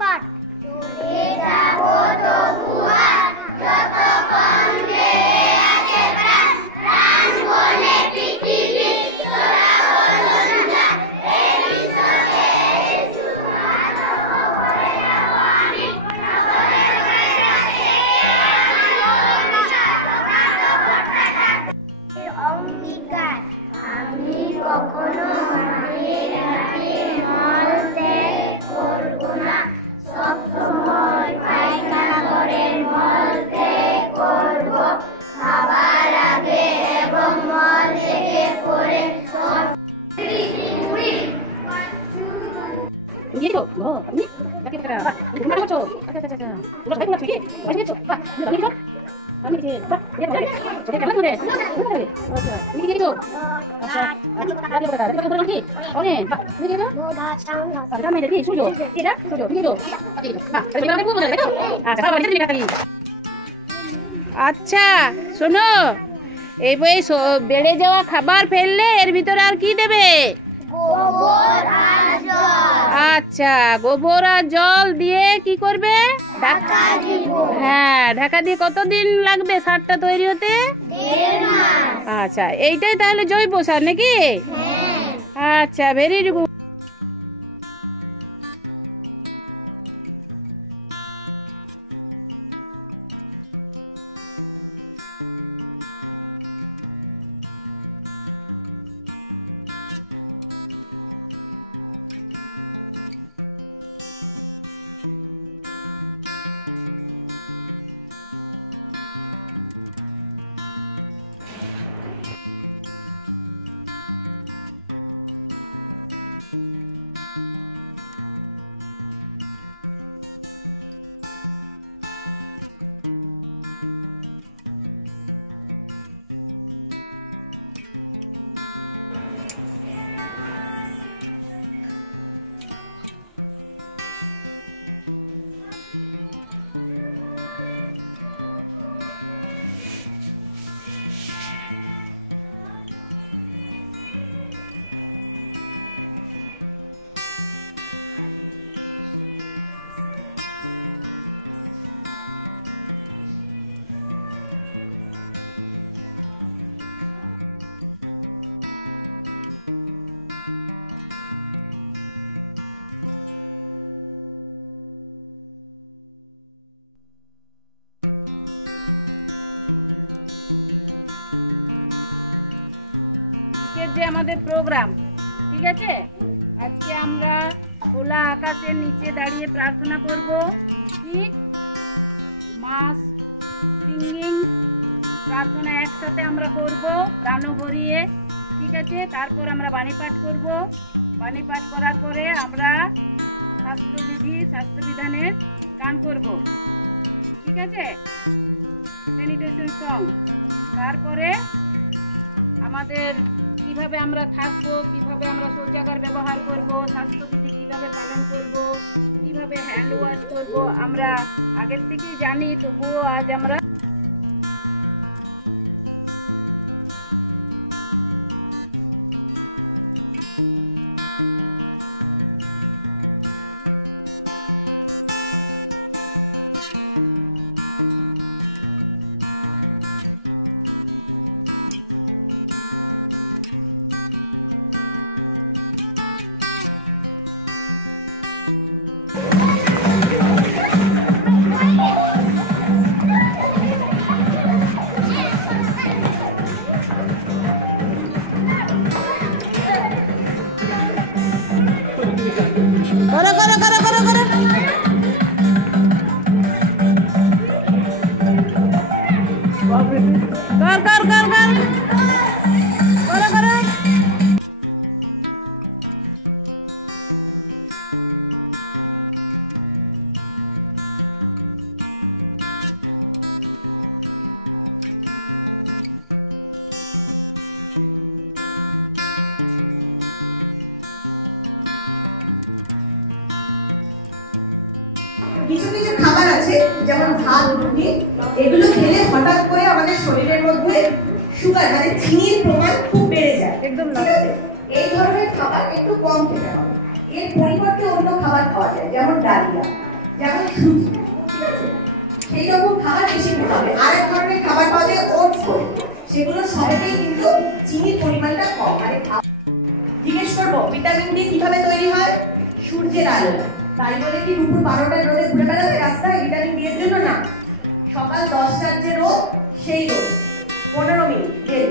পাঠ। চলে যাব তবু আর যতক্ষণ বেঁচে আছে প্রাণ, প্রাণ বলে পৃথিবী চলা হলো না। এই বিশ্বকে করে যাব আমি, সকলের কাছে অঙ্গীকার আমি কখনো মায়ের হাতে মল ত্যাগ করব না। সবসময় পায়খানা করে মল ত্যাগ করব, খাবার আগে এবং মল থেকে পরে আচ্ছা শোনো, এই বেড়ে যাওয়া খাবার ফেললে এর ভিতরে আর কি দেবে? আচ্ছা, গোবর আর জল দিয়ে কি করবে? হ্যাঁ, ঢাকা দিয়ে কতদিন লাগবে সারটা তৈরি হতে? আচ্ছা, এইটাই তাহলে জৈব সার নাকি? আচ্ছা, ভেরি গুড। প্রোগ্রাম ঠিক আছে, আজকে আমরা খোলা আকাশের নিচে দাঁড়িয়ে প্রার্থনা করব। ঠিক মাস সিঙ্গিং প্রার্থনা একসাথে আমরা করব গানও করিয়ে, ঠিক আছে। তারপর আমরা বাণী পাঠ করব। বাণী পাঠ করার পরে আমরা স্বাস্থ্যবিধি স্বাস্থ্যবিধানের গান করব, ঠিক আছে, স্যানিটেশন সং। তারপরে আমাদের কিভাবে আমরা থাকবো, কিভাবে আমরা শৌচাগার ব্যবহার করব, স্বাস্থ্যবিধি কিভাবে পালন করব, কিভাবে হ্যান্ড ওয়াশ করব আমরা আগের থেকে জানি, তবুও আজ আমরা যেমন ভাত রুটি এগুলো খেলে হঠাৎ করে আমাদের শরীরের মধ্যে সুগার মানে চিনির প্রমাণ খুব বেড়ে যায়, ঠিক আছে। এই ধরনের খাবার একটু কম খেতে হবে। এর পরিবর্তে অন্য খাবার খাওয়া যায়, যেমন ডালিয়া, যেমন সুজি, সেই রকম খাবার বেশি খেতে হবে। আরেক ধরনের খাবার পাওয়া যায় ওটস, সেগুলো সবেতেই কিন্তু চিনির পরিমাণটা কম। মানে জিজ্ঞেস করবো ভিটামিন ডি কিভাবে তৈরি হয়? সূর্যের আলো। তাই বলে কি দুপুর 12টার রোদে ঘুরে বেড়াবে রাস্তায় ভিটামিন ডি এর জন্য? না, সকাল 10টার যে রোদ, সেই রোদ 15 মিনিট খেল।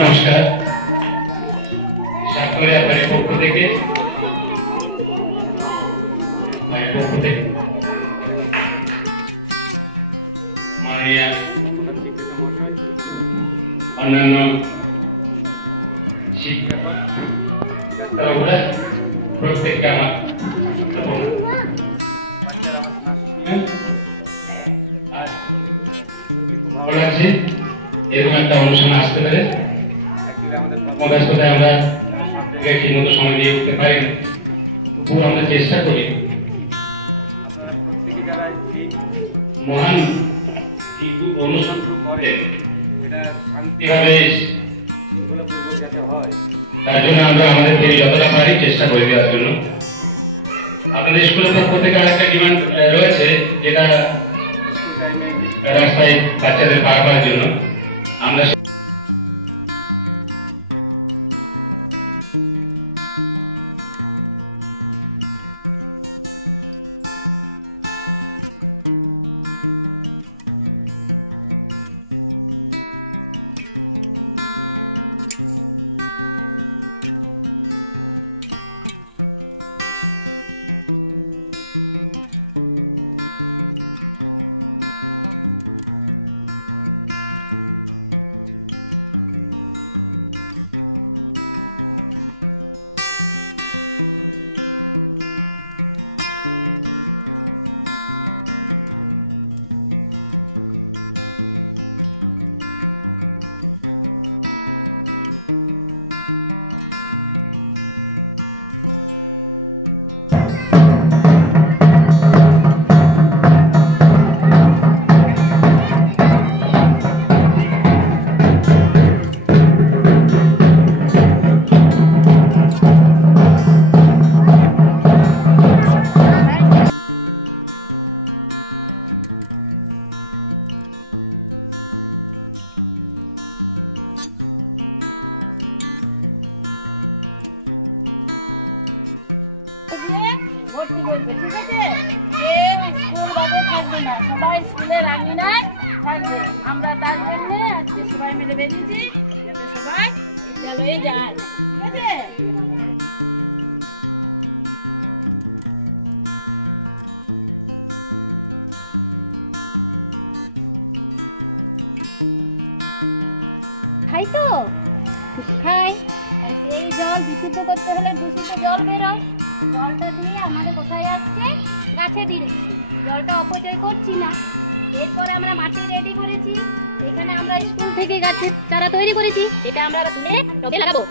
নমস্কার, সাতরে আপনার পক্ষ থেকে মাননীয় অন্যান্য শিক্ষা প্রত্যেককে আমার ভালো লাগছে এরকম একটা অনুষ্ঠান আসতে পারে। ব্যস্ততায় আমরা ঠিক মতো সময় দিয়ে উঠতে পারি না, পুরো আমরা চেষ্টা করি মহান অনুষ্ঠান কিভাবে তার জন্য আমরা আমাদের যতটা পারি চেষ্টা করে দেওয়ার জন্য। আপনাদের স্কুলের পক্ষ থেকে আরেকটা ডিমান্ড রয়েছে, যেটা রাস্তায় বাচ্চাদের পার করার জন্য আমরা আমরা তার জন্য আজকে সবাই মিলে বেঁচেছি, সবাই চলে যায়। ঠিক আছে? খাই তো খাই, এই জল বিশুদ্ধ করতে হলে দূষিত জল বেরোয়, জলটা দিয়ে আমাদের কোথায় আসছে? গাছে দিচ্ছি, জলটা অপচয় করছি না। এরপর আমরা মাটি রেডি করেছি, এখানে আমরা স্কুল থেকে গাছের চারা তৈরি করেছি, সেটা আমরা তুলে টবে লাগাবো।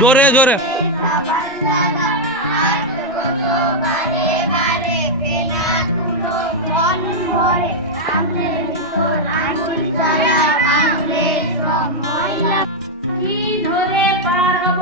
জোরে জোরে বারে বারে কি ধরে পার হব?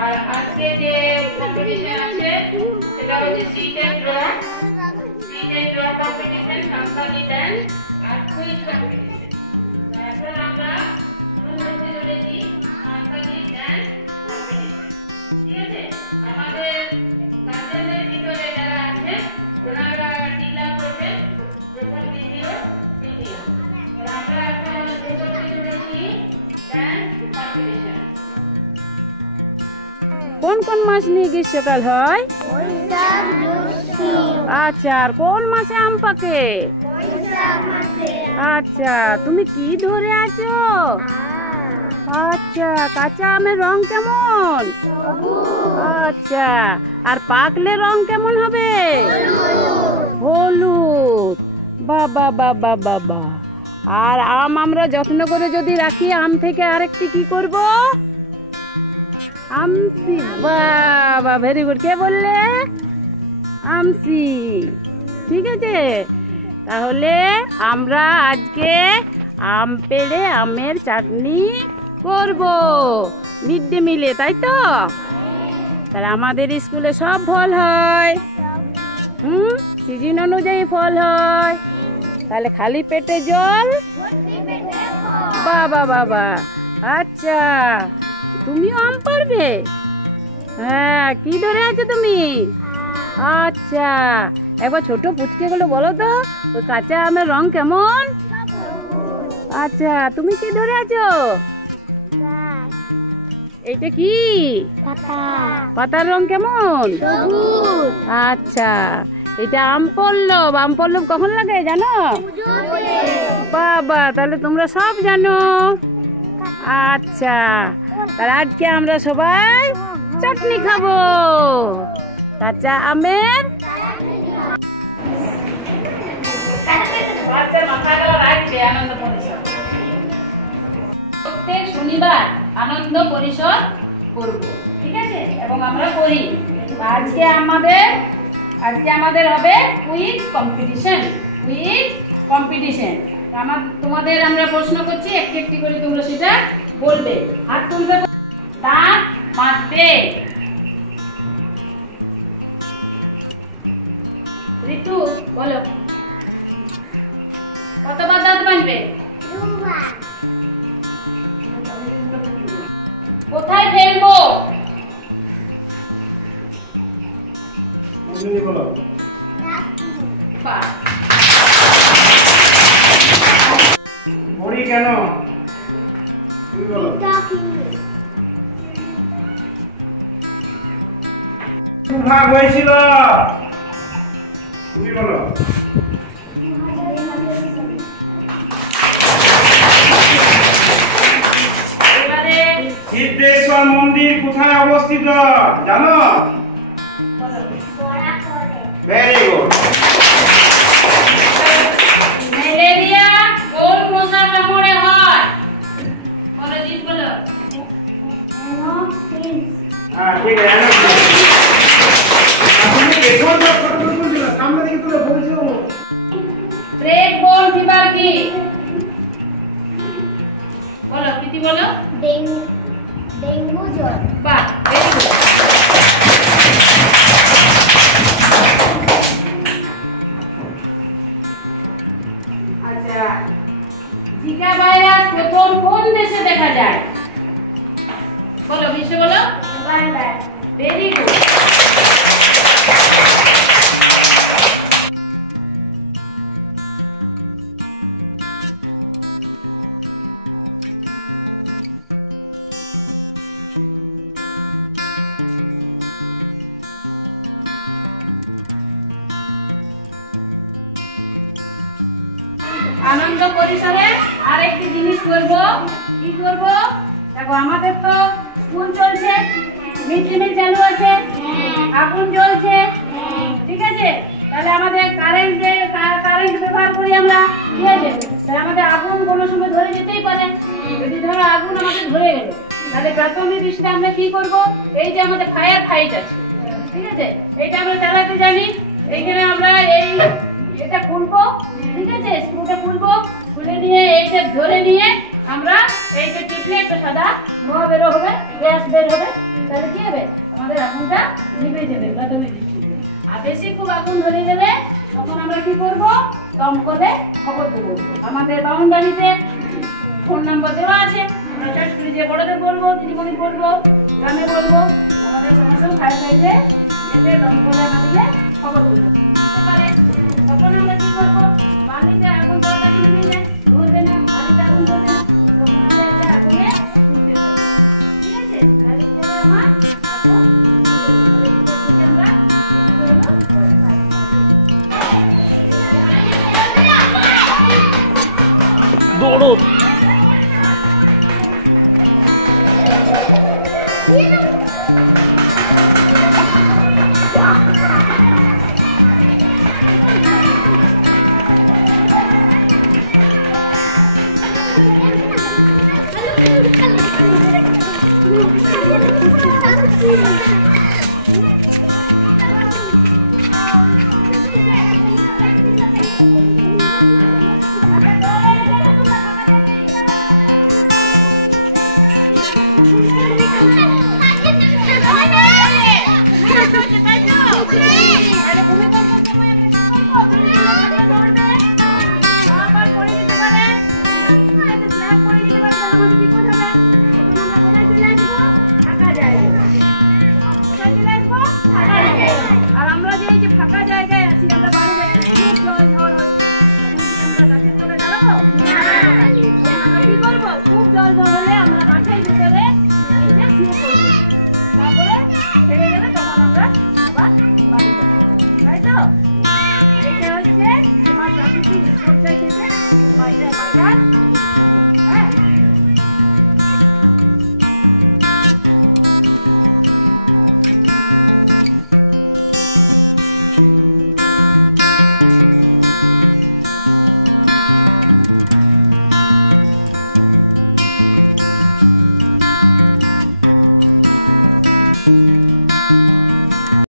আর আজকে যে কম্পিটিশন আছে সেটা হচ্ছে sit and draw competition, Santali dance আর কুইজ কম্পিটিশন। এখন আমরা শুরু করতে চলেছি সান্তালি ডান্স কম্পিটিশন। ঠিক আছে, আমাদের বাচ্চাদের ভিতরে যারা আছে ওনারা টিলা করবে প্রথম দ্বিতীয় তৃতীয়। আমরা এখন শুরু করতে চলেছি ডান্স কম্পিটিশন। কোন কোন মাস নিয়ে গ্রীষ্মকাল হয়? আচ্ছা, আর কোন মাসে আম পাকে? আচ্ছা, তুমি কি ধরে আছো? আচ্ছা, কাঁচা আমের রং কেমন? আচ্ছা, আর পাকলে রং কেমন হবে? হলুদ। বাবা বাবা বাবা। আর আম আমরা যত্ন করে যদি রাখি, আম থেকে আরেকটি কি করব? আমসি। বাবা, ভেরি গুড। কে বললে? আমসি। ঠিক আছে, তাহলে আমরা আজকে আম পেড়ে আমের চাটনি করব মিড ডে মিলে, তাই তো? তাহলে আমাদের স্কুলে সব ফল হয়, সিজন অনুযায়ী ফল হয়। তাহলে খালি পেটে জল। বাবা বাবা। আচ্ছা, তুমিও আম পারবে? হ্যাঁ, কি ধরে আছো তুমি? আচ্ছা, একবার ছোট পুচকে গুলো বলো তো, কাঁচা আমের রং কেমন? আচ্ছা, তুমি কি ধরে আছো? এটা কি? পাতার রং কেমন? আচ্ছা, এটা আম পল্লব। আম পল্লব কখন লাগে জানো? বাবা, তাহলে তোমরা সব জানো। আচ্ছা, আর আজকে আমরা সবাই চাটনি খাবো, কাঁচা আমের। বাচ্চার মাথাগুলো রাখতে আনন্দ পরিষদ প্রত্যেক শনিবার আনন্দ পরিষদ করব, ঠিক আছে? এবং আমরা করি। আজকে আমাদের হবে কুইজ কম্পিটিশন। কুইজ কম্পিটিশন তোমাদের আমরা প্রশ্ন করছি, একটি একটি করে তোমরা সেটা বলবে। হাত তুলবে, দাঁত মাজবে। ঋতু বলো, কতবার দাঁত মাজবে? কোথায় ফেলবো? কেন ভাগ হয়েছিল? তুমি বলো। সিদ্ধেশ্বর মন্দির কোথায় অবস্থিত জানো? Very good. আনন্দ পরিসরে আরেকটি জিনিস করব। কি করব? দেখো আমাদের তো স্কুল চলছে, মিড ডে মিল চালু আছে, আগুন জ্বলছে, ঠিক আছে? তাহলে আমাদের কারেন্ট ব্যবহার করি আমরা, ঠিক আছে? তাহলে আমাদের আগুন কোনো সময় ধরে যেতেই পারে। যদি ধরো আগুন আমাদের ধরে গেল, তাহলে প্রাথমিক দৃষ্টিতে আমরা কি করব? এই যে আমাদের ফায়ার ফাইট আছে, ঠিক আছে, এটা আমরা চালাতে জানি। এইখানে আমরা এটা খুলবো, ঠিক আছে, স্ক্রুটা খুলবো, খুলে নিয়ে এইটা ধরে নিয়ে আমরা এইটা টিপলে একটা সাদা ধোঁয়া বের হবে, গ্যাস বের হবে। তাহলে কি হবে? আমাদের আগুনটা নিভে যাবে প্রাথমিক দৃষ্টিতে। আর বেশি খুব আগুন ধরে গেলে তখন আমরা কি করবো? দমকলে খবর দেবো। আমাদের বাউন্ডারিতে ফোন নাম্বার দেওয়া আছে, আমরা চট করে দিয়ে বড়দের বলবো, দিদিমণি বলবো, গ্রামে বলবো, আমাদের সমস্ত ফায়ার সার্ভিসে